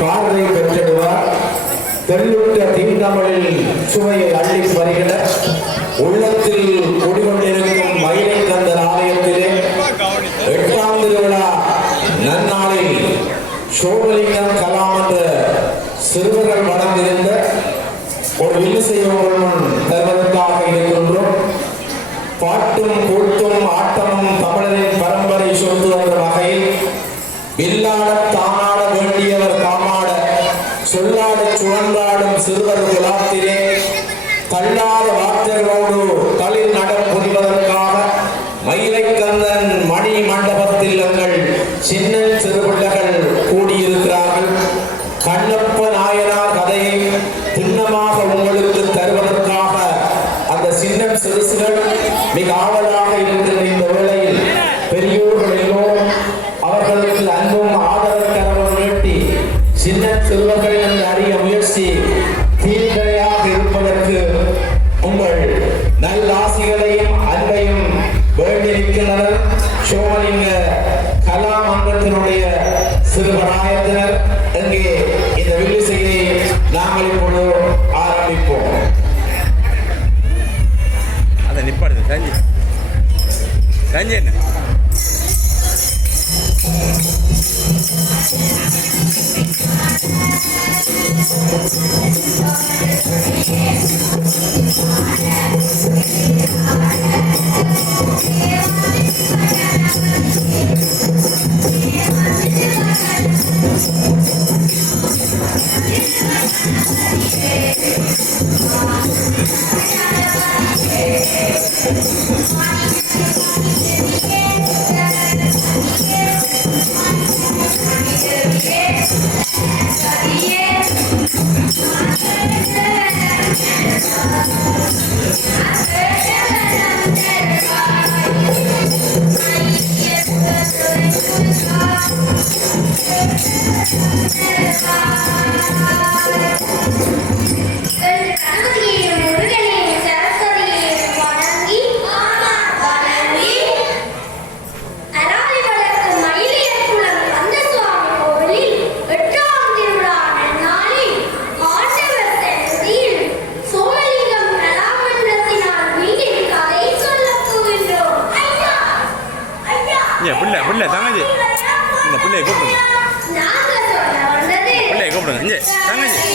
பார்வை பெற்றிடுவார். தெள்ளுட்ட தீண்டமிழில் சுவையை அள்ளி வருகிற உள்ளத்தில் குடிகொண்டிருக்கும் மயிலை கந்தர் ஆலயத்திலே 8ஆம் திருவிழா நன்னாளில் சோழலிங்கம் கலாம் என்ற சிறுவர்கள் வளர்ந்திருந்த ஒரு வில்லிசையோடு தருவதற்காக இருக்கின்றோம். பாட்டும் கூட்டும் ஆட்டமும் தமிழரின் பரம்பரை சொத்து என்ற வகையில் வில்லாட தானாட வேண்டியவர் காமாட சொல்லாட சுழன்றாடும் சிறுவர் குலாத்திலே தள்ளாத வார்த்தைகளோடு தளிர் நடம் புரிவதற்காக மயிலை கந்தன் மணி மண்டபத்தில் எங்கள் சின்ன சிறுபிள்ளைகள் கூடியிருக்கிறார்கள். கண்ணப்ப நாயனார் கதையை திண்ணமாக உங்களுக்கு தருவதற்காக அந்த சின்ன சிறுசுகள் மிக ஆவலாக இருக்கின்ற இந்த வேளையில் பெரியோர்கள் எல்லோரும் அவர்களுக்கு அன்பும் ஆதரவு நீட்டி சின்ன சிறுவர்கள் என்று அறிய முயற்சி தீர்வையாக இருப்பதற்கு உங்கள் நல்ல ஆசிகளையும் அன்பையும் வேண்டியிருக்கின்றனர். சோழலிங்க கலா மன்றத்தினுடைய சிறுவராயத்தினர் எங்கே இந்த வில்லிசையை நாங்கள் இப்பொழுது ஆரம்பிப்போம். அதை நிப்பாடு கஞ்சி கஞ்சி என்ன பிள்ளை தங்கச்சி இந்த பிள்ளையை கூப்பிடுங்க பிள்ளையை கூப்பிடுங்க இங்கே தங்கச்சி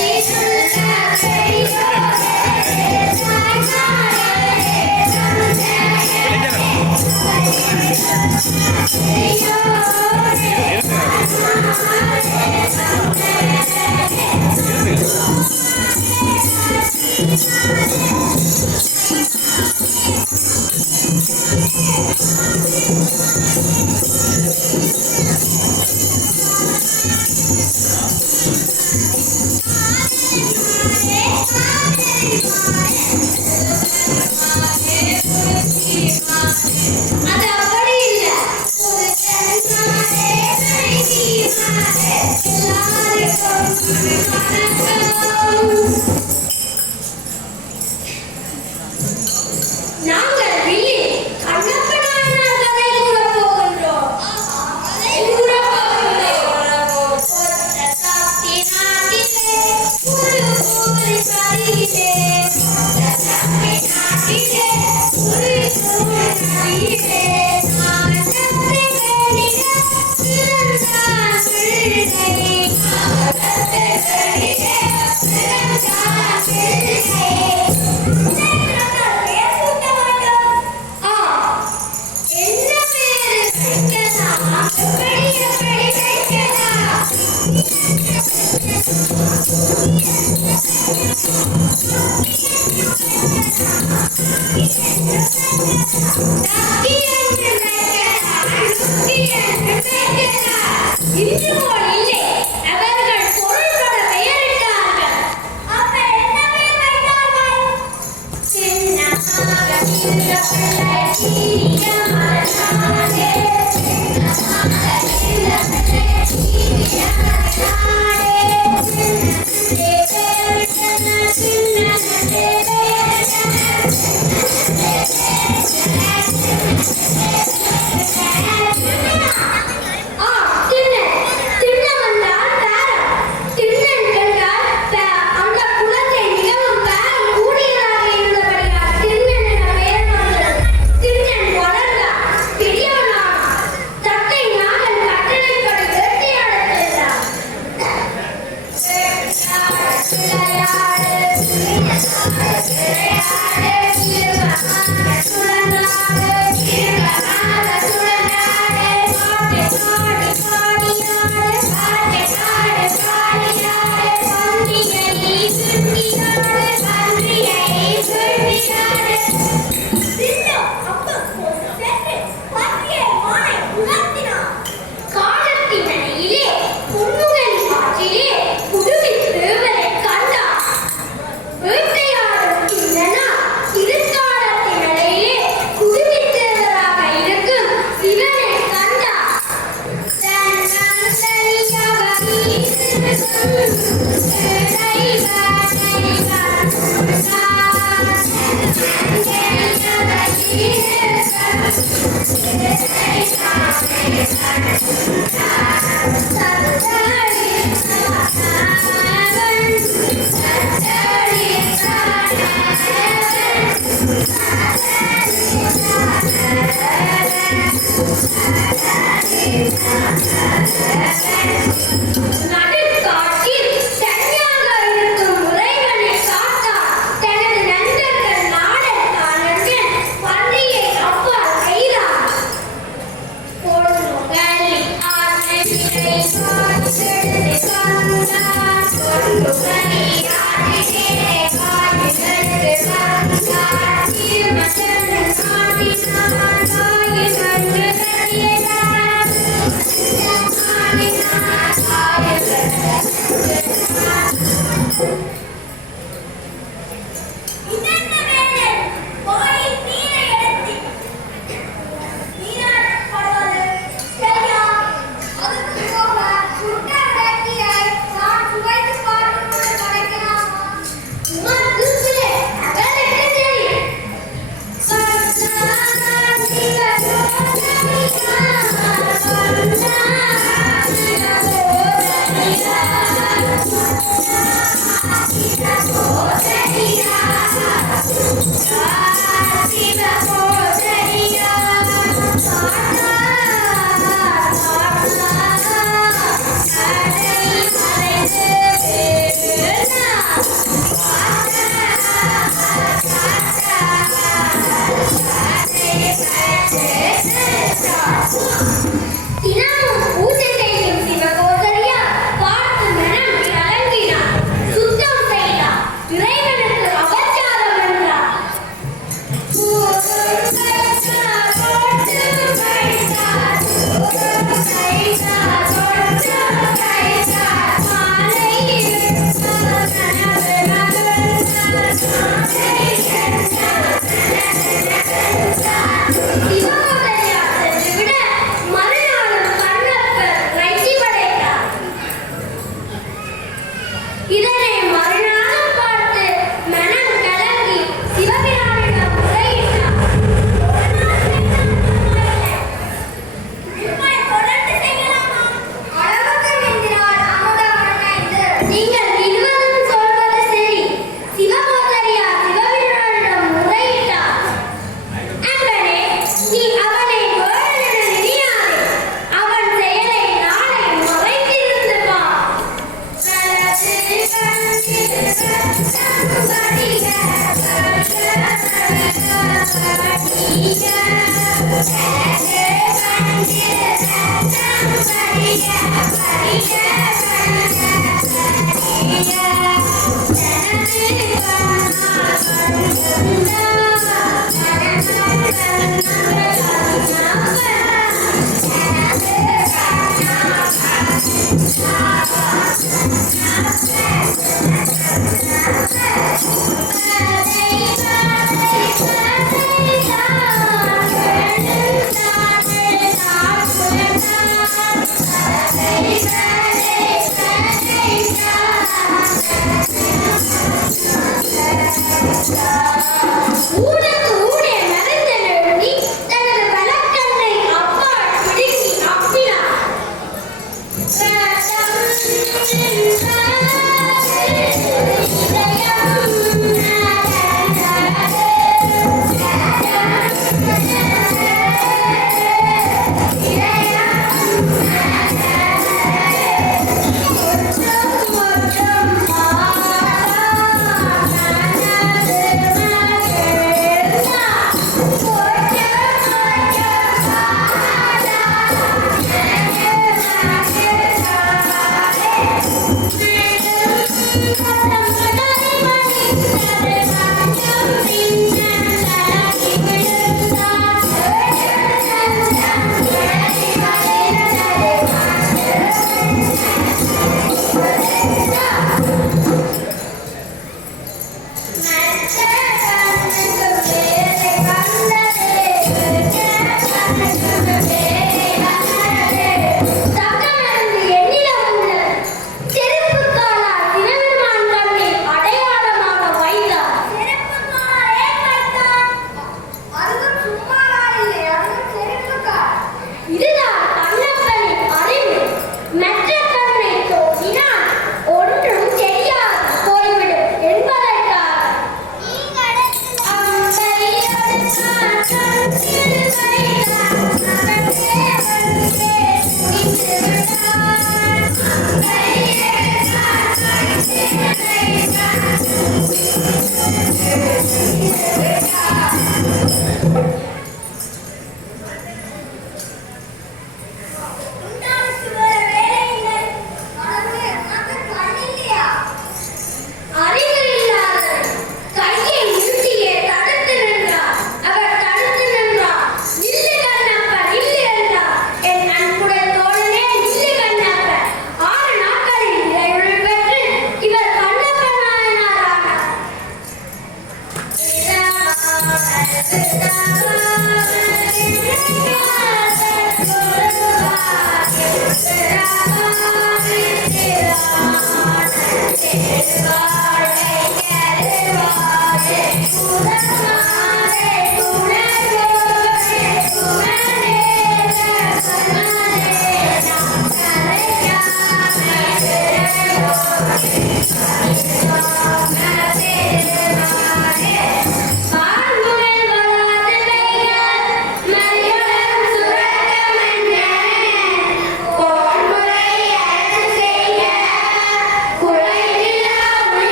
நடுக்காட்டில் தனியாக இருக்கும் முறைகளை காத்தார். தனது நண்பர்கள் நாடகக்காரர்கள் பன்றியை அப்பால் செய்தார். பொன்னுகளில் ஆனவிலை காற்றெழுந்து வந்தார். பொன்னுகளில் ஆனவிலை காற்றெழுந்து வந்தார். திருமணங்கள் நாட்டினார். தாயின் அன்று கட்டினார். ஆடினார். தாயின்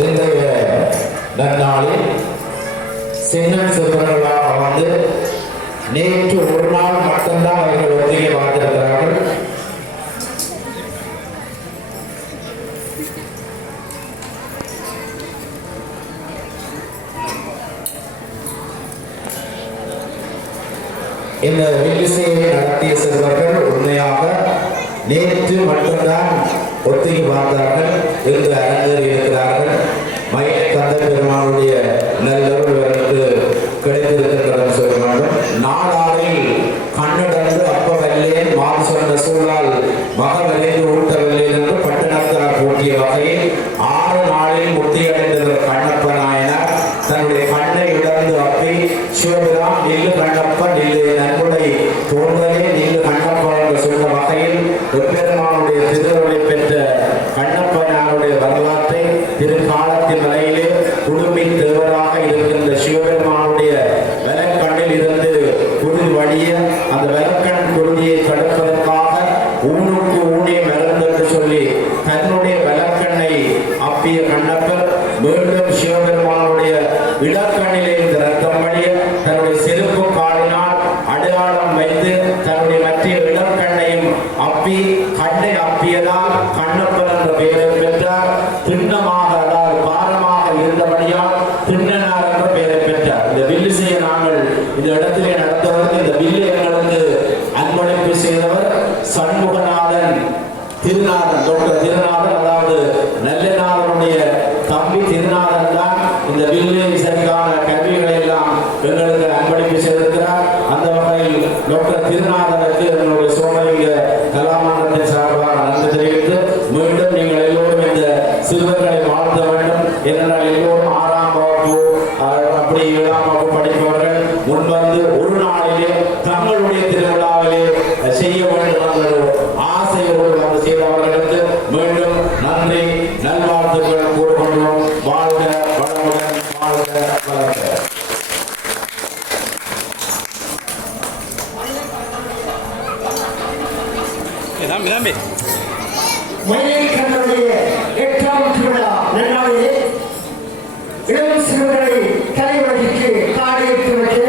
இன்றைய நன்னாளில் சின்னம் சிறுவர்களாக வந்து நேற்று ஒரு நாள் மட்டும்தான் அவர்கள் ஒத்திகை பார்த்திருக்கிறார்கள். இந்த வில்லிசையை நடத்திய சிறுவர்கள் உண்மையாக நேற்று மட்டும்தான் ஒத்திகை பார்த்தார்கள். இன்று அரங்கேறி இருக்கிறார்கள். மயிலை கந்த பெருமானுடைய நல்லவர்களுக்கு கிடைத்திருக்கிறது சொல்ல வேண்டும். நாடாரில் கண்ணடந்து அப்பவல்லே மாறு சொன்ன சூழால் மகவல்லேந்து ஊட்டவில்லை என்று பட்டினத்தார் போட்டிய வகையில் 6 நாளில் முத்தியடைந்த கண்ணப்ப நாயனார் தன்னுடைய கண்ணை இழந்து அப்பி சிவபிரான் நில்லு கண்ணப்ப நில்லு நன்கொடை தோன்றலே நில்லு கண்ணப்பா என்று சொன்ன வகையில் பெருமானுடைய திருவருளை பெற்ற கண்ணப்பனாருடைய வரலாற்றை திருக்காலத்தின் மலையிலே குடும்பின் தேவராக இருக்கின்ற சிவபெருமானுடைய வெலக்கண்ணில் இருந்து குருதி வழிய அந்த வெலக்கண் குருதியை தடுப்பதற்காக ஊனுக்கு ஊனே மறந்தென்று சொல்லி தன்னுடைய வெலக்கண்ணை அப்பிய கண்ணப்பர் மீண்டும் சிவபெருமானுடைய இடக்கண்ணிலே இந்த ரத்தம் வழிய தன்னுடைய செருப்பு காலினால் அடையாளம் வைத்து தன்னுடைய மற்ற இடக்கண்ணையும் அப்பி கண்ணை அப்பியதால் கண்ணப்பர் என்ற பெயரை பெற்றார். திண்ணமாக அதாவது பாரமாக இருந்தபடியால் திண்ணனார் என்ற பெயரை பெற்றார். இந்த வில்லிசையை நாங்கள் இந்த இடத்திலே நடத்துவதற்கு இந்த வில்லு எங்களுக்கு அன்பளிப்பு செய்தவர் சண்முகநாதன் திருநாதன், டாக்டர் திருநாதன், அதாவது நல்லநாதனுடைய தம்பி திருநாதன் தான் இந்த வில்லு இசைக்கான கல்விகளை எல்லாம் எங்களுக்கு அன்பளிப்பு செய்திருக்கிறார். அந்த வகையில் டாக்டர் திருநாதனுக்கு எங்களுடைய சோமலிங்க கலாமானத்தின் சார்பாக நன்றி தெரிவித்து மீண்டும் நீங்கள் எல்லோரும் இந்த சிறுவர்களை வாழ்த்த வேண்டும். ஏனென்றால் எல்லோரும் 6ஆம் வகுப்பு அப்படி 7ஆம் வகுப்பு படிப்பவர்கள் முன்வந்து ஒரு நாளிலே தங்களுடைய திருவிழாவிலே செய்ய வேண்டும் என்ற ஆசையோடு வந்து செய்தவர்களுக்கு மீண்டும் நன்றி நல்வாழ்த்துக்கள் கூறிக்கொள்வோம். வாழ்க வளமுடன், வாழ்க வளர்க. தம்பி தம்பி மயிலை கண்ணனுடைய 8ஆம் திருவிழா நன்னாளிலே இளம் சிறுவர்களை கலைவழகிக்கு காடையெடுத்து வைத்து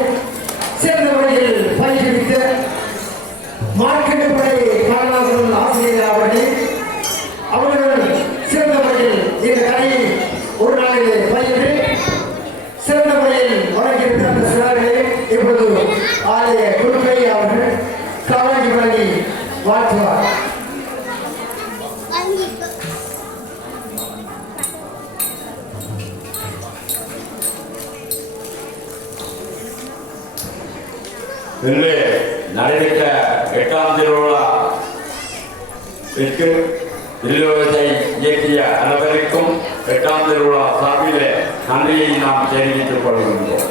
சிறந்த முறையில் பயிற்றுவித்த மார்க்கெட்டுப்படை காரணாசன் ஆசிரியர் அவர்கள் சிறந்த முறையில் இந்த கலையை ஒரு நாளிலே பயின்று சிறந்த முறையில் வழங்கியிருந்த அந்த சிறுவர்களை இப்பொழுது ஆலய குருக்கை அவர்கள் காவலி வழங்கி வாழ்த்துவார். இன்று நடைபெற்ற 8ஆம் திருவிழா வில்லுவத்தை இயக்கிய அனைவருக்கும் 8ஆம் திருவிழா சார்பிலே நன்றியை நாம் தெரிவித்துக் கொள்கின்றோம்.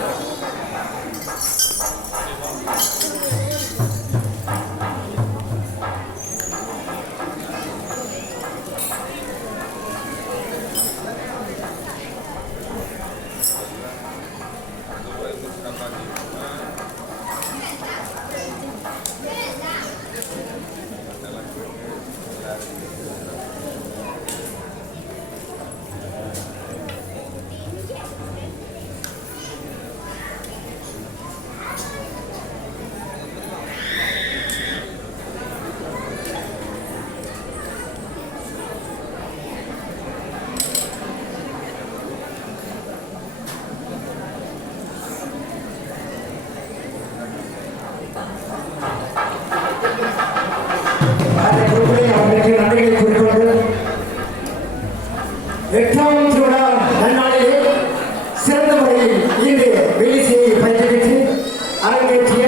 அரங்கேற்றிய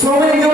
சோமலிங்க